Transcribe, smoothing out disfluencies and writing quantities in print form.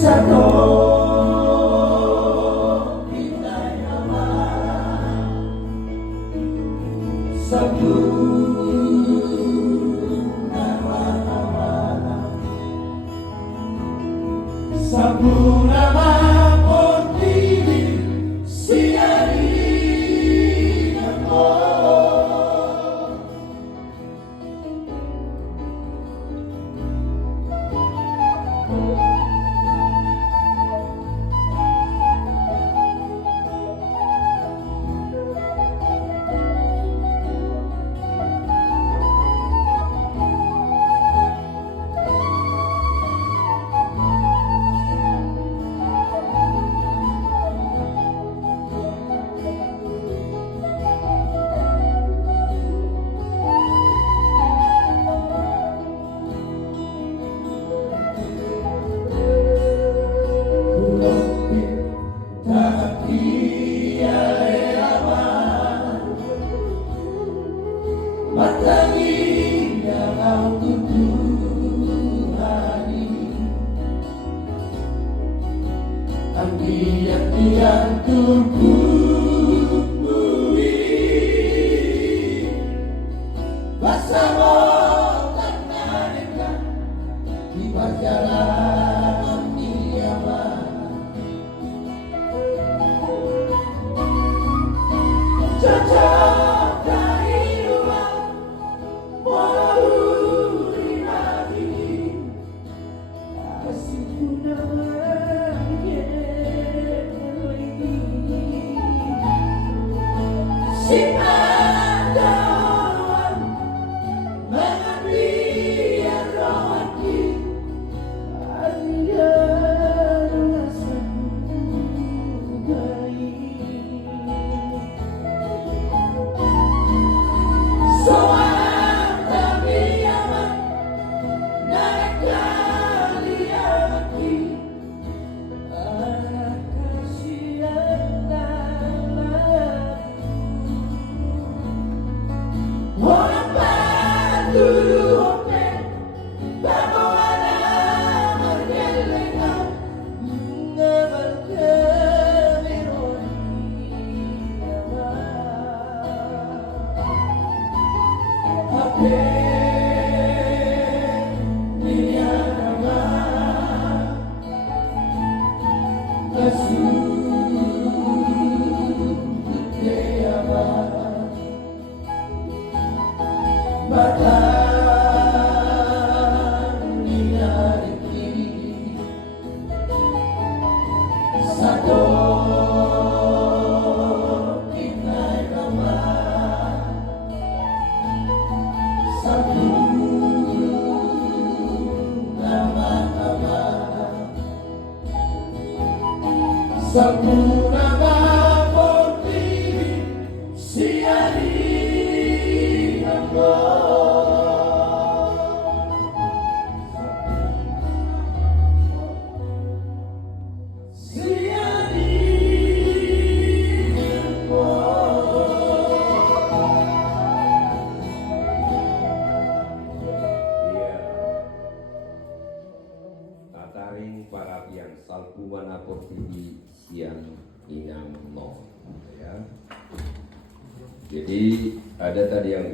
Satu Sabunama Portini Siari Amor Matangi dalam Tuhan Ambian turbui Bersama mereka di perjalanan diaman Jajah dari luar baru lagi Kasihku namanya simpan dalam mengambil rohani agar rasaku baik soal terbiaman naik kalian lagi Orang batu open Bagaimana bergelengan Mengemarkan ironia Apa Dia nama Kasih Batang dinariki Satu Inai nama Satu Nama-nama Satu nama Portini Siari Amor Tataring para yang salpuan Portini siang inang no ya. Jadi ada tadi yang